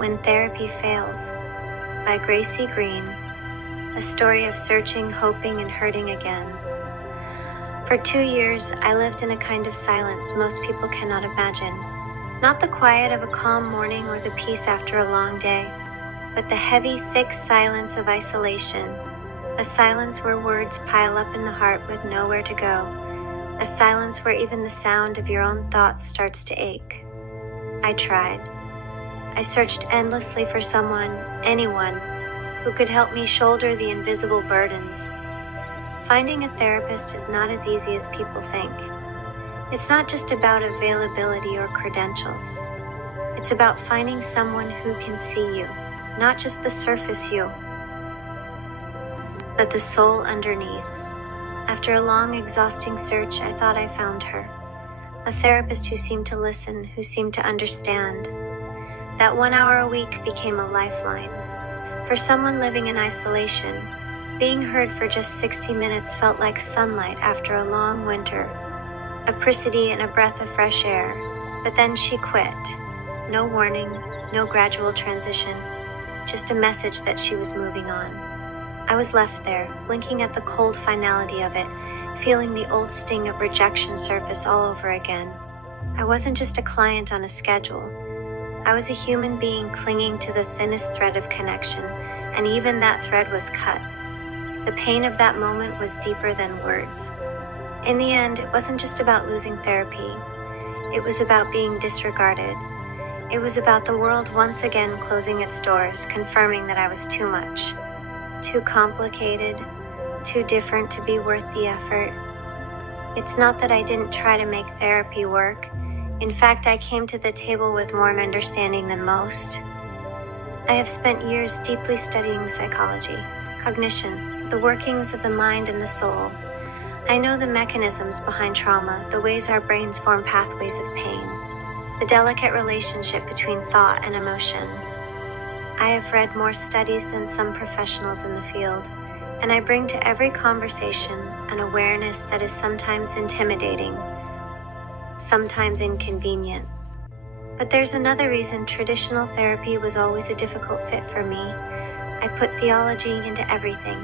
When Therapy Fails by Graycie, a story of searching, hoping, and hurting again. For 2 years, I lived in a kind of silence most people cannot imagine. Not the quiet of a calm morning or the peace after a long day, but the heavy, thick silence of isolation. A silence where words pile up in the heart with nowhere to go. A silence where even the sound of your own thoughts starts to ache. I tried. I searched endlessly for someone, anyone, who could help me shoulder the invisible burdens. Finding a therapist is not as easy as people think. It's not just about availability or credentials. It's about finding someone who can see you, not just the surface you, but the soul underneath. After a long, exhausting search, I thought I found her. A therapist who seemed to listen, who seemed to understand. That 1 hour a week became a lifeline. For someone living in isolation, being heard for just 60 minutes felt like sunlight after a long winter, apricity and a breath of fresh air. But then she quit. No warning, no gradual transition, just a message that she was moving on. I was left there, blinking at the cold finality of it, feeling the old sting of rejection surface all over again. I wasn't just a client on a schedule. I was a human being clinging to the thinnest thread of connection, and even that thread was cut. The pain of that moment was deeper than words. In the end, it wasn't just about losing therapy. It was about being disregarded. It was about the world once again closing its doors, confirming that I was too much, too complicated, too different to be worth the effort. It's not that I didn't try to make therapy work. In fact, I came to the table with more understanding than most. I have spent years deeply studying psychology, cognition, the workings of the mind and the soul. I know the mechanisms behind trauma, the ways our brains form pathways of pain, the delicate relationship between thought and emotion. I have read more studies than some professionals in the field, and I bring to every conversation an awareness that is sometimes intimidating, sometimes inconvenient. But there's another reason traditional therapy was always a difficult fit for me. I put theology into everything.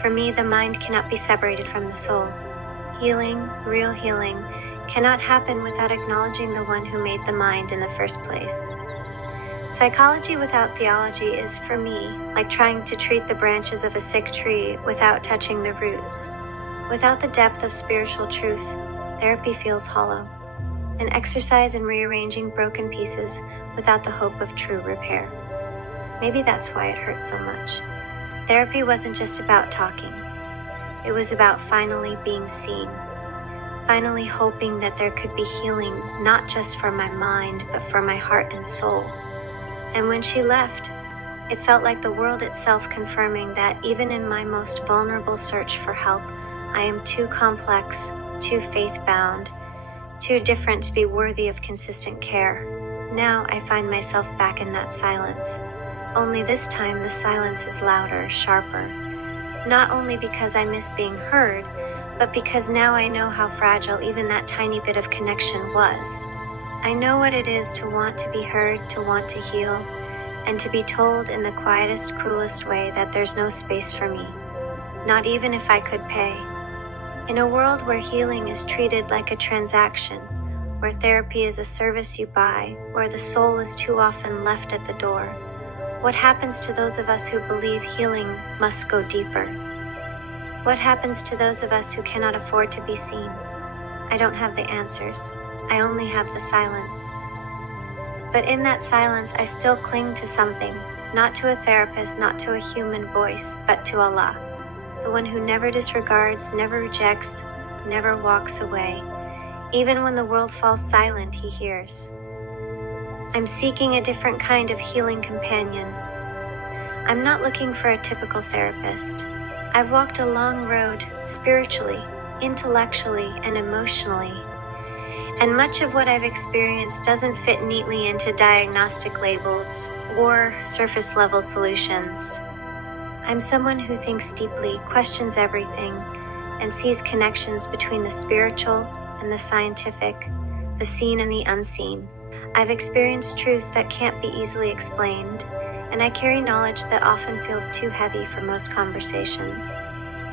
For me, the mind cannot be separated from the soul. Healing, real healing, cannot happen without acknowledging the one who made the mind in the first place. Psychology without theology is, for me, like trying to treat the branches of a sick tree without touching the roots. Without the depth of spiritual truth, therapy feels hollow, an exercise in rearranging broken pieces without the hope of true repair. Maybe that's why it hurts so much. Therapy wasn't just about talking. It was about finally being seen, finally hoping that there could be healing not just for my mind, but for my heart and soul. And when she left, it felt like the world itself confirming that even in my most vulnerable search for help, I am too complex, too faith-bound, too different to be worthy of consistent care. Now I find myself back in that silence. Only this time the silence is louder, sharper. Not only because I miss being heard, but because now I know how fragile even that tiny bit of connection was. I know what it is to want to be heard, to want to heal, and to be told in the quietest, cruelest way that there's no space for me, not even if I could pay. In a world where healing is treated like a transaction, where therapy is a service you buy, where the soul is too often left at the door, what happens to those of us who believe healing must go deeper? What happens to those of us who cannot afford to be seen? I don't have the answers. I only have the silence. But in that silence, I still cling to something, not to a therapist, not to a human voice, but to Allah, the one who never disregards, never rejects, never walks away. Even when the world falls silent, he hears. I'm seeking a different kind of healing companion. I'm not looking for a typical therapist. I've walked a long road, spiritually, intellectually, and emotionally. And much of what I've experienced doesn't fit neatly into diagnostic labels or surface-level solutions. I'm someone who thinks deeply, questions everything, and sees connections between the spiritual and the scientific, the seen and the unseen. I've experienced truths that can't be easily explained, and I carry knowledge that often feels too heavy for most conversations.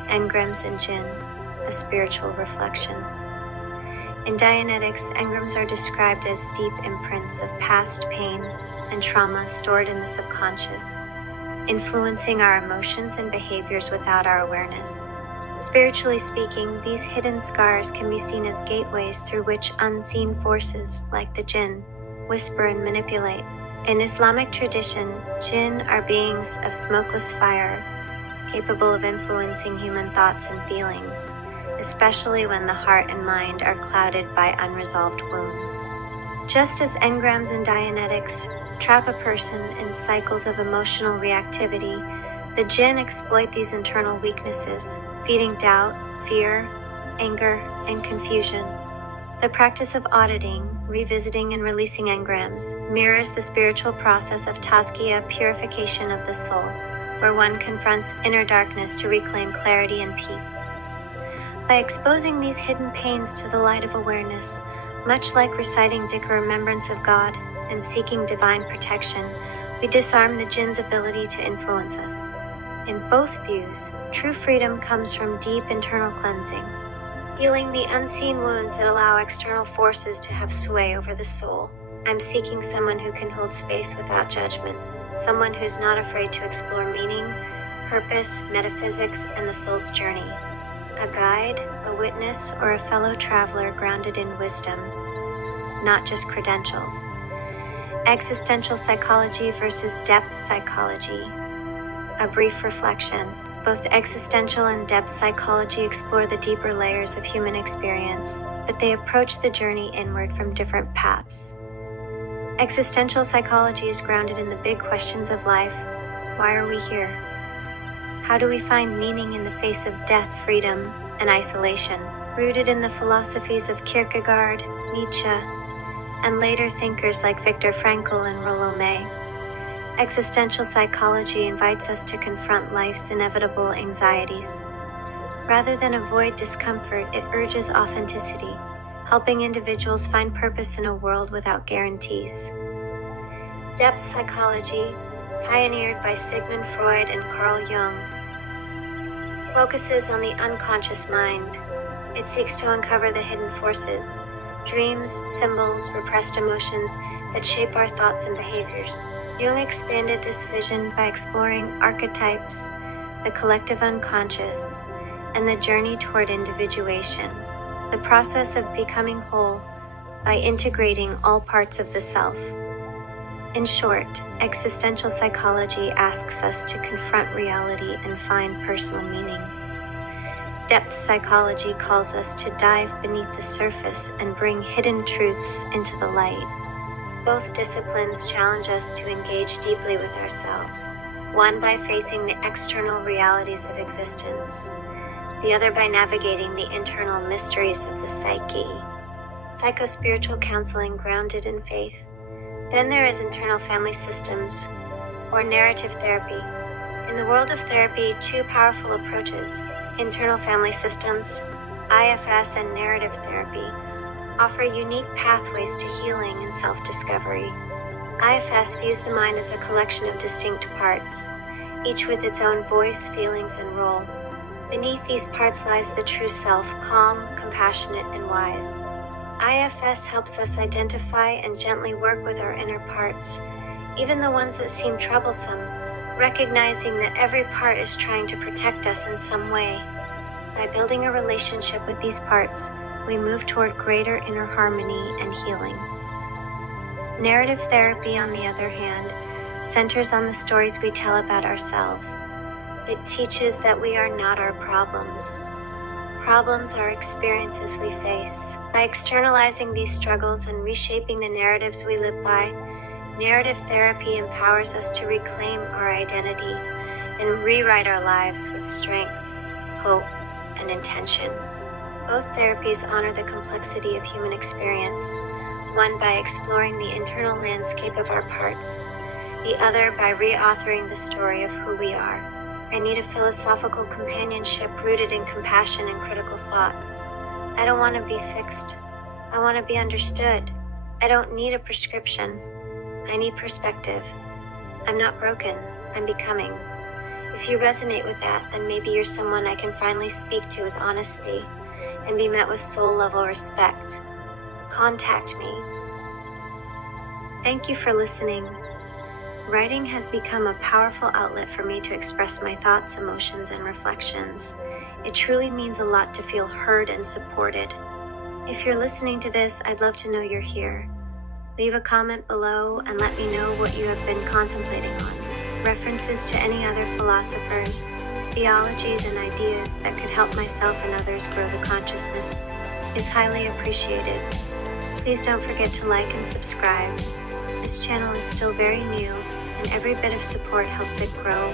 Engrams and Jinn, a spiritual reflection. In Dianetics, engrams are described as deep imprints of past pain and trauma stored in the subconscious, influencing our emotions and behaviors without our awareness. Spiritually speaking, these hidden scars can be seen as gateways through which unseen forces, like the Jinn, whisper and manipulate. In Islamic tradition, Jinn are beings of smokeless fire, capable of influencing human thoughts and feelings, especially when the heart and mind are clouded by unresolved wounds. Just as engrams and Dianetics trap a person in cycles of emotional reactivity, the Jinn exploit these internal weaknesses, feeding doubt, fear, anger, and confusion. The practice of auditing, revisiting, and releasing engrams mirrors the spiritual process of tazkiyah, purification of the soul, where one confronts inner darkness to reclaim clarity and peace. By exposing these hidden pains to the light of awareness, much like reciting dhikr, remembrance of God, and seeking divine protection, we disarm the Jinn's ability to influence us. In both views, true freedom comes from deep internal cleansing, healing the unseen wounds that allow external forces to have sway over the soul. I'm seeking someone who can hold space without judgment, someone who's not afraid to explore meaning, purpose, metaphysics, and the soul's journey. A guide, a witness, or a fellow traveler grounded in wisdom, not just credentials. Existential psychology versus depth psychology. A brief reflection. Both existential and depth psychology explore the deeper layers of human experience, but they approach the journey inward from different paths. Existential psychology is grounded in the big questions of life. Why are we here? How do we find meaning in the face of death, freedom, and isolation? Rooted in the philosophies of Kierkegaard, Nietzsche, and later thinkers like Viktor Frankl and Rollo May. Existential psychology invites us to confront life's inevitable anxieties. Rather than avoid discomfort, it urges authenticity, helping individuals find purpose in a world without guarantees. Depth psychology, pioneered by Sigmund Freud and Carl Jung, focuses on the unconscious mind. It seeks to uncover the hidden forces, dreams, symbols, repressed emotions that shape our thoughts and behaviors. Jung expanded this vision by exploring archetypes, the collective unconscious, and the journey toward individuation, the process of becoming whole by integrating all parts of the self. In short, existential psychology asks us to confront reality and find personal meaning. Depth psychology calls us to dive beneath the surface and bring hidden truths into the light. Both disciplines challenge us to engage deeply with ourselves, one by facing the external realities of existence, the other by navigating the internal mysteries of the psyche. Psychospiritual counseling grounded in faith. Then there is internal family systems, or narrative therapy. In the world of therapy, two powerful approaches, internal family systems, IFS, and narrative therapy, offer unique pathways to healing and self-discovery. IFS views the mind as a collection of distinct parts, each with its own voice, feelings, and role. Beneath these parts lies the true self, calm, compassionate, and wise. IFS helps us identify and gently work with our inner parts, even the ones that seem troublesome, recognizing that every part is trying to protect us in some way. By building a relationship with these parts, we move toward greater inner harmony and healing. Narrative therapy, on the other hand, centers on the stories we tell about ourselves. It teaches that we are not our problems. Problems are experiences we face. By externalizing these struggles and reshaping the narratives we live by, narrative therapy empowers us to reclaim our identity and rewrite our lives with strength, hope, and intention. Both therapies honor the complexity of human experience, one by exploring the internal landscape of our parts, the other by reauthoring the story of who we are. I need a philosophical companionship rooted in compassion and critical thought. I don't want to be fixed. I want to be understood. I don't need a prescription. I need perspective. I'm not broken. I'm becoming. If you resonate with that, then maybe you're someone I can finally speak to with honesty and be met with soul-level respect. Contact me. Thank you for listening. Writing has become a powerful outlet for me to express my thoughts, emotions, and reflections. It truly means a lot to feel heard and supported. If you're listening to this, I'd love to know you're here. Leave a comment below and let me know what you have been contemplating on. References to any other philosophers, theologies, and ideas that could help myself and others grow the consciousness is highly appreciated. Please don't forget to like and subscribe. This channel is still very new, and every bit of support helps it grow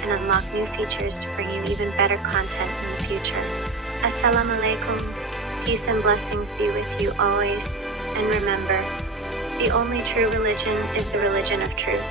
and unlock new features to bring you even better content in the future. Assalamu alaikum. Peace and blessings be with you always. And remember, the only true religion is the religion of truth.